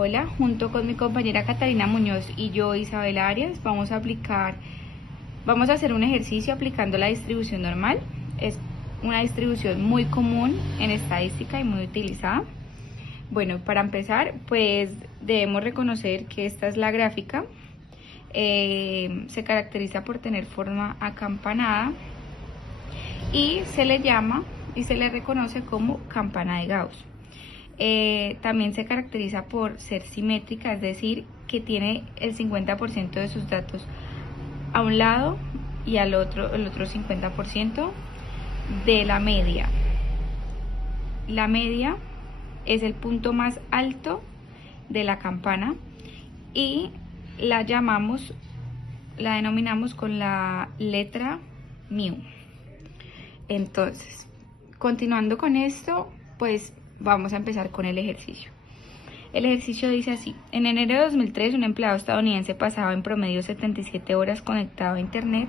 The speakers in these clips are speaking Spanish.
Hola, junto con mi compañera Catalina Muñoz y yo, Isabel Arias, vamos a hacer un ejercicio aplicando la distribución normal. Es una distribución muy común en estadística y muy utilizada. Bueno, para empezar, pues debemos reconocer que esta es la gráfica. Se caracteriza por tener forma acampanada y se le llama y se le reconoce como campana de Gauss. También se caracteriza por ser simétrica, es decir, que tiene el 50% de sus datos a un lado y el otro 50% de la media. La media es el punto más alto de la campana y la denominamos con la letra mu. Entonces, continuando con esto, pues vamos a empezar con el ejercicio. El ejercicio dice así: en enero de 2003, un empleado estadounidense pasaba en promedio 77 horas conectado a internet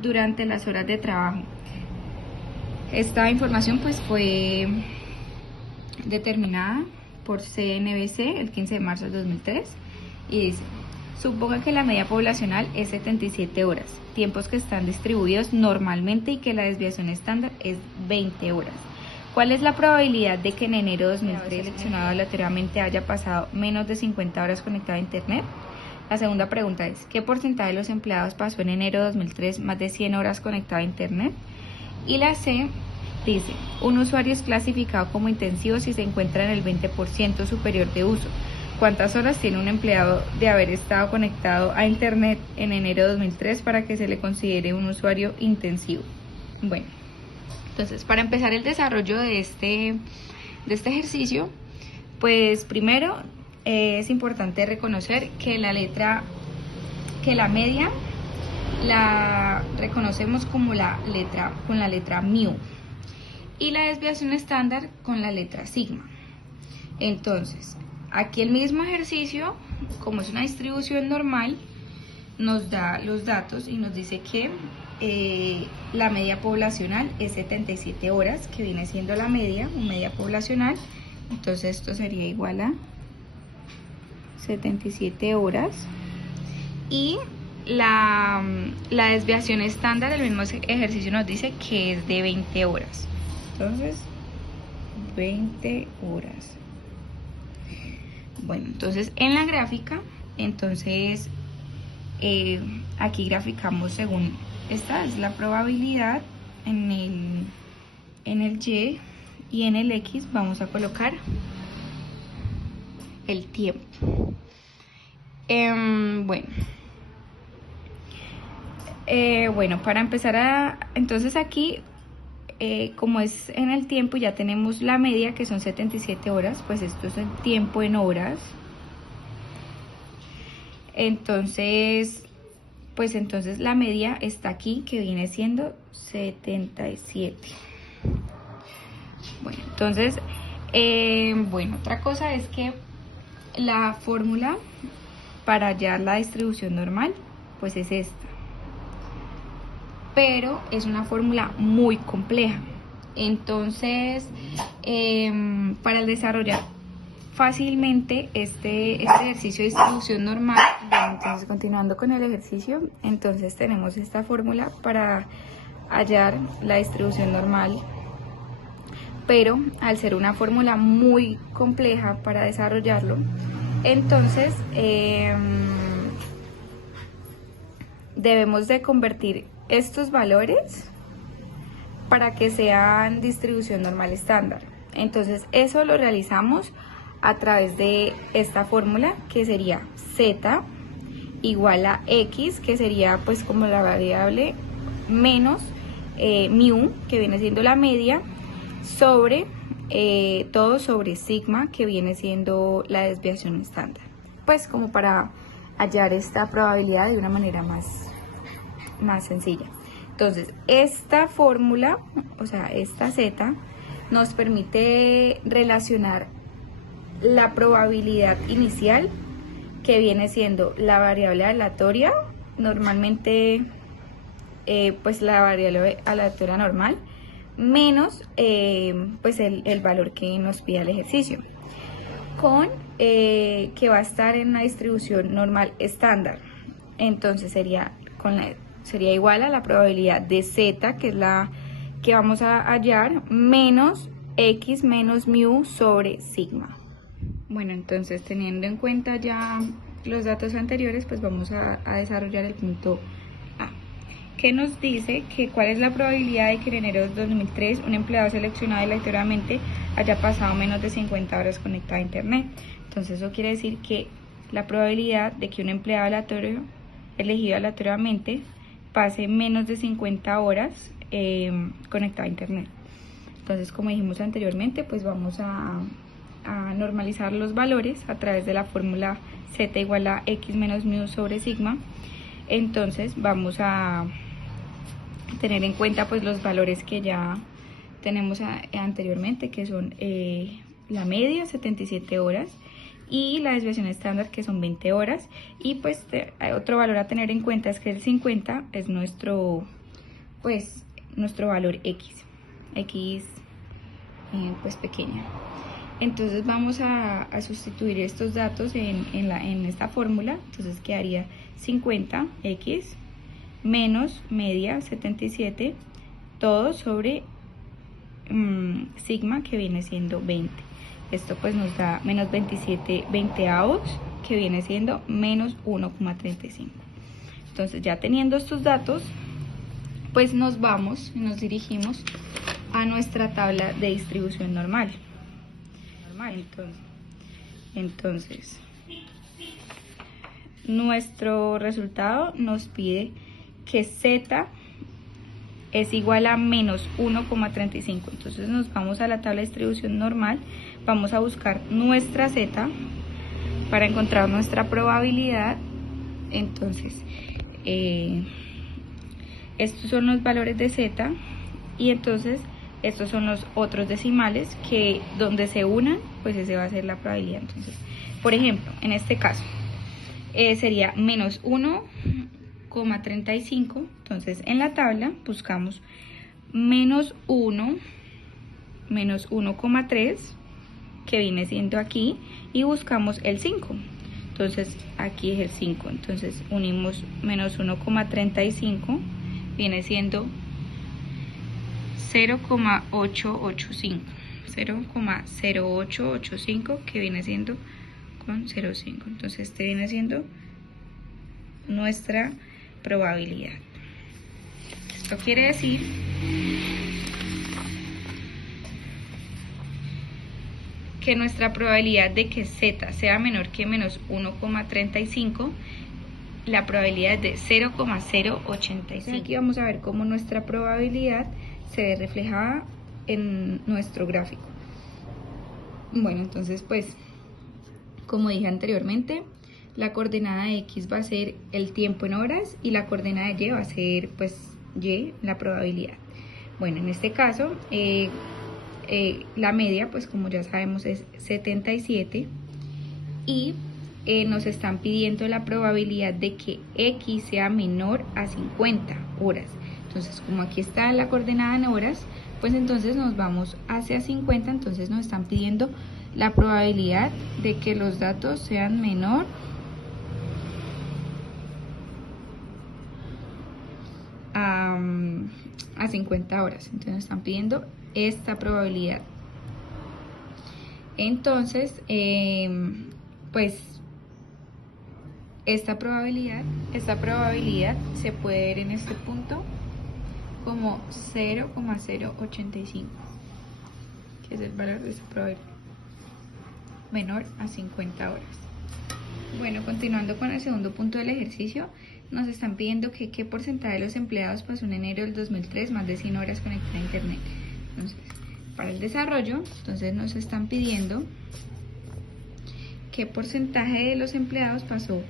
durante las horas de trabajo. Esta información pues fue determinada por CNBC el 15 de marzo de 2003 y dice: suponga que la media poblacional es 77 horas, tiempos que están distribuidos normalmente y que la desviación estándar es 20 horas. ¿Cuál es la probabilidad de que en enero de 2003 seleccionado aleatoriamente haya pasado menos de 50 horas conectado a internet? La segunda pregunta es: ¿qué porcentaje de los empleados pasó en enero de 2003 más de 100 horas conectado a internet? Y la C dice: un usuario es clasificado como intensivo si se encuentra en el 20% superior de uso. ¿Cuántas horas tiene un empleado de haber estado conectado a internet en enero de 2003 para que se le considere un usuario intensivo? Bueno, entonces para empezar el desarrollo de este ejercicio, pues primero es importante reconocer que la media la reconocemos como con la letra mu y la desviación estándar con la letra sigma. Entonces, aquí el mismo ejercicio, como es una distribución normal, nos da los datos y nos dice que la media poblacional es 77 horas, que viene siendo la media poblacional. Entonces esto sería igual a 77 horas. Y la desviación estándar, el mismo ejercicio nos dice que es de 20 horas. Entonces, 20 horas. Bueno, entonces en la gráfica, aquí graficamos según esta es la probabilidad en el Y, y en el X vamos a colocar el tiempo. Bueno, para empezar entonces aquí, como es en el tiempo, ya tenemos la media que son 77 horas, pues esto es el tiempo en horas. Entonces la media está aquí, que viene siendo 77. Bueno, entonces, otra cosa es que la fórmula para hallar la distribución normal, pues es esta. Pero es una fórmula muy compleja. Entonces, para desarrollar fácilmente este ejercicio de distribución normal, entonces continuando con el ejercicio, entonces tenemos esta fórmula para hallar la distribución normal, pero al ser una fórmula muy compleja para desarrollarlo, entonces debemos de convertir estos valores para que sean distribución normal estándar. Entonces eso lo realizamos a través de esta fórmula, que sería z igual a x, que sería pues como la variable, menos mu, que viene siendo la media, sobre todo sobre sigma, que viene siendo la desviación estándar, pues como para hallar esta probabilidad de una manera más sencilla. Entonces esta fórmula, o sea esta z, nos permite relacionar la probabilidad inicial, que viene siendo la variable aleatoria, normalmente pues la variable aleatoria normal, menos pues el valor que nos pide el ejercicio. con que va a estar en una distribución normal estándar. Entonces sería igual a la probabilidad de z, que es la que vamos a hallar, menos x menos mu sobre sigma. Bueno, entonces teniendo en cuenta ya los datos anteriores, pues vamos a desarrollar el punto A, que nos dice que cuál es la probabilidad de que en enero de 2003 un empleado seleccionado aleatoriamente haya pasado menos de 50 horas conectado a internet. Entonces eso quiere decir que la probabilidad de que un empleado elegido aleatoriamente pase menos de 50 horas conectado a internet. Entonces, como dijimos anteriormente, pues vamos a normalizar los valores a través de la fórmula z igual a x menos mu sobre sigma. Entonces vamos a tener en cuenta pues los valores que ya tenemos anteriormente, que son la media, 77 horas, y la desviación estándar, que son 20 horas. Y pues otro valor a tener en cuenta es que el 50 es nuestro valor x pues pequeña. Entonces vamos a sustituir estos datos en esta fórmula. Entonces quedaría 50x menos media 77 todo sobre sigma, que viene siendo 20. Esto pues nos da menos 27 veinteavos, que viene siendo menos 1,35. Entonces, ya teniendo estos datos, pues nos dirigimos a nuestra tabla de distribución normal. Entonces, nuestro resultado nos pide que z es igual a menos 1,35. Entonces nos vamos a la tabla de distribución normal, vamos a buscar nuestra z para encontrar nuestra probabilidad. Entonces estos son los valores de z, y entonces estos son los otros decimales que donde se unan, pues ese va a ser la probabilidad. Entonces, por ejemplo, en este caso sería menos 1,35. Entonces en la tabla buscamos menos 1, menos 1,3, que viene siendo aquí, y buscamos el 5. Entonces aquí es el 5. Entonces unimos menos 1,35, viene siendo 0,0885, que viene siendo con 0,5. Entonces este viene siendo nuestra probabilidad. Esto quiere decir que nuestra probabilidad de que z sea menor que menos 1,35, la probabilidad es de 0,085. Aquí vamos a ver cómo nuestra probabilidad se ve reflejada en nuestro gráfico. Bueno, entonces pues, como dije anteriormente, la coordenada de x va a ser el tiempo en horas, y la coordenada de y va a ser pues y, la probabilidad. Bueno, en este caso la media, pues como ya sabemos, es 77, y nos están pidiendo la probabilidad de que x sea menor a 50 horas. Entonces, como aquí está la coordenada en horas, pues entonces nos vamos hacia 50. Entonces nos están pidiendo la probabilidad de que los datos sean menor a 50 horas. Entonces nos están pidiendo esta probabilidad. Entonces pues esta probabilidad se puede ver en este punto como 0,085, que es el valor de esta probabilidad, menor a 50 horas. Bueno, continuando con el segundo punto del ejercicio, nos están pidiendo que qué porcentaje de los empleados pasó en enero del 2003 más de 100 horas conectados a internet. Entonces, para el desarrollo, entonces nos están pidiendo qué porcentaje de los empleados pasó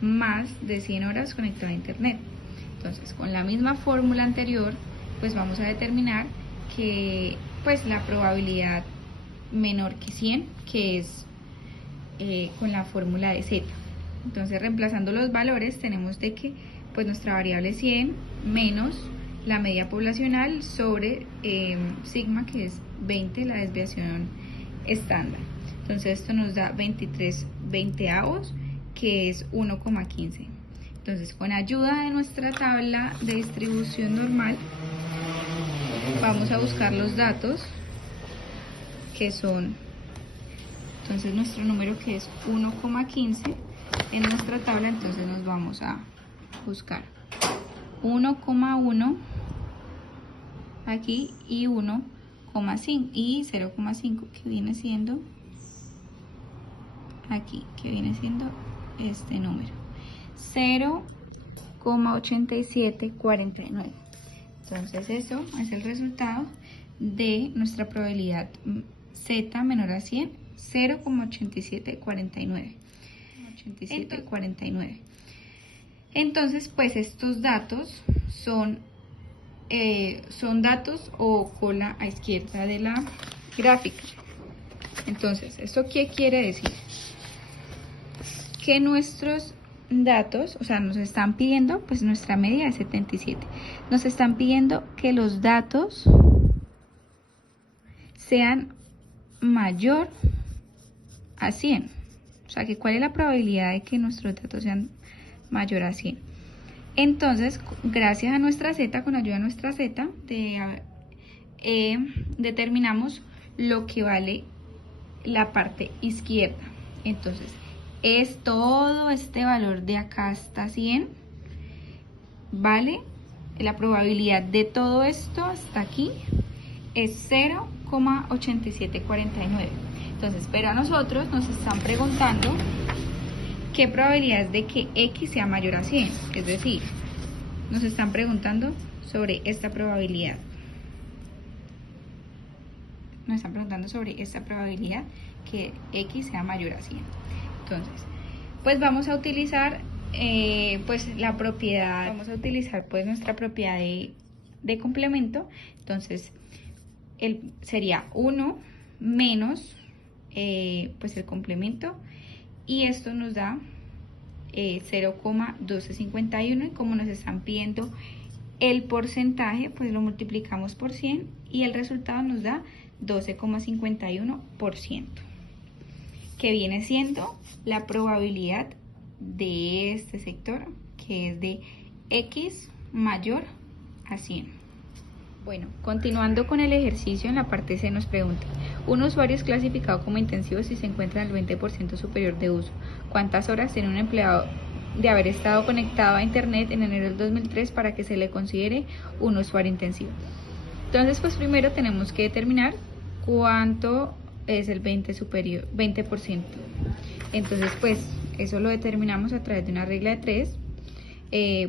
más de 100 horas conectado a internet. Entonces, con la misma fórmula anterior, pues vamos a determinar que pues la probabilidad menor que 100, que es con la fórmula de z. Entonces, reemplazando los valores, tenemos de que pues nuestra variable 100 menos la media poblacional sobre sigma, que es 20, la desviación estándar. Entonces esto nos da 23 veinteavos, que es 1,15. Entonces, con ayuda de nuestra tabla de distribución normal, vamos a buscar los datos que son, entonces nuestro número que es 1,15 en nuestra tabla. Entonces nos vamos a buscar 1,1 aquí y 1,5 y 0,5, que viene siendo aquí, que viene siendo este número, 0,8749. Entonces eso es el resultado de nuestra probabilidad z menor a 100, 0,8749. Entonces, pues estos datos son datos o cola a izquierda de la gráfica. Entonces, ¿esto qué quiere decir? Que nuestros datos, o sea, nos están pidiendo, pues nuestra media es 77. Nos están pidiendo que los datos sean mayor a 100. O sea, que cuál es la probabilidad de que nuestros datos sean mayor a 100. Entonces, gracias a nuestra z, con ayuda de nuestra z, determinamos lo que vale la parte izquierda. Entonces, es todo este valor de acá hasta 100, ¿vale? La probabilidad de todo esto hasta aquí es 0,8749. Entonces, pero a nosotros nos están preguntando qué probabilidad es de que x sea mayor a 100. Es decir, nos están preguntando sobre esta probabilidad. Nos están preguntando sobre esta probabilidad que x sea mayor a 100. Entonces, pues vamos a utilizar pues la propiedad, vamos a utilizar pues nuestra propiedad de complemento. Entonces, sería 1 menos pues el complemento, y esto nos da 0,1251, y como nos están pidiendo el porcentaje, pues lo multiplicamos por 100 y el resultado nos da 12,51%, que viene siendo la probabilidad de este sector, que es de x mayor a 100. Bueno, continuando con el ejercicio, en la parte C nos pregunta: un usuario es clasificado como intensivo si se encuentra en el 20% superior de uso. ¿Cuántas horas tiene un empleado de haber estado conectado a internet en enero del 2003 para que se le considere un usuario intensivo? Entonces, pues primero tenemos que determinar cuánto es el 20%. Entonces, pues eso lo determinamos a través de una regla de 3.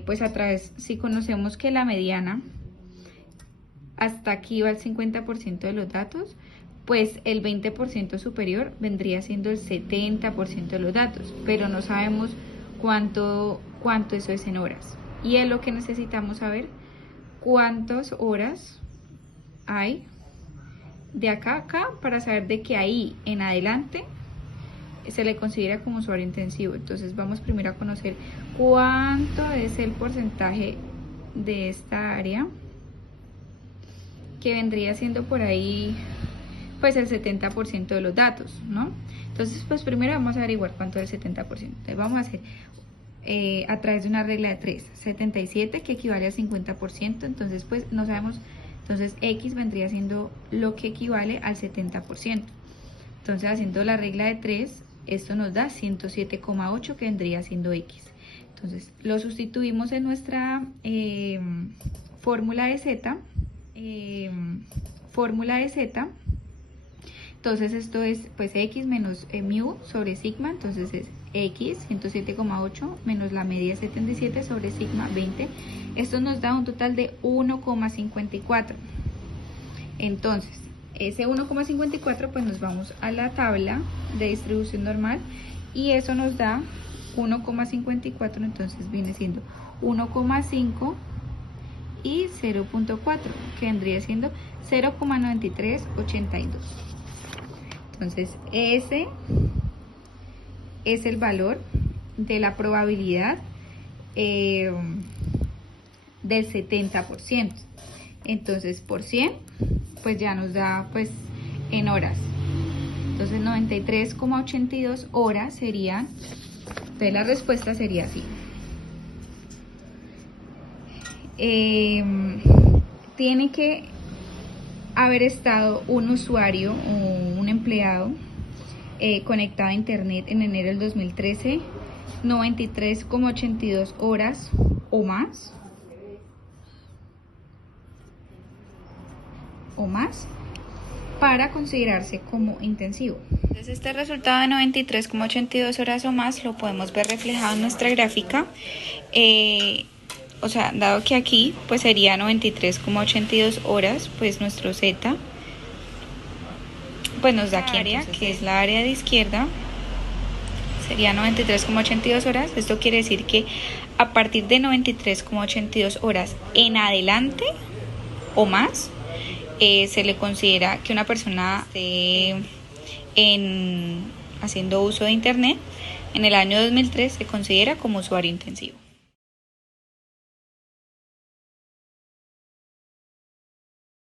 Pues a través, si conocemos que la mediana hasta aquí va el 50% de los datos, pues el 20% superior vendría siendo el 70% de los datos, pero no sabemos cuánto eso es en horas. Y es lo que necesitamos saber: cuántas horas hay de acá a acá, para saber de que ahí en adelante se le considera como usuario intensivo. Entonces vamos primero a conocer cuánto es el porcentaje de esta área, que vendría siendo por ahí pues el 70% de los datos, ¿no? Entonces, pues primero vamos a averiguar cuánto es el 70%. Entonces vamos a hacer a través de una regla de 3, 77, que equivale al 50%. Entonces, pues no sabemos, entonces x vendría siendo lo que equivale al 70%. Entonces, haciendo la regla de 3, esto nos da 107,8, que vendría siendo x. Entonces, lo sustituimos en nuestra fórmula de z. Entonces esto es pues x menos mu sobre sigma. Entonces es x 107,8 menos la media 77 sobre sigma 20. Esto nos da un total de 1,54. Entonces ese 1,54 pues nos vamos a la tabla de distribución normal y eso nos da 1,54. entonces viene siendo 1,5 y 0,4, que vendría siendo 0,9382. Entonces ese es el valor de la probabilidad del 70%. Entonces por 100 pues ya nos da pues en horas. Entonces 93,82 horas serían, entonces la respuesta sería así. Tiene que haber estado un usuario o un empleado conectado a internet en enero del 2013, 93,82 horas o más, para considerarse como intensivo. Entonces este resultado de 93,82 horas o más lo podemos ver reflejado en nuestra gráfica. O sea, dado que aquí pues sería 93,82 horas, pues nuestro Z pues nos da aquí área, que es la área de izquierda, sería 93,82 horas. Esto quiere decir que a partir de 93,82 horas en adelante o más, se le considera que una persona esté haciendo uso de internet en el año 2003 se considera como usuario intensivo.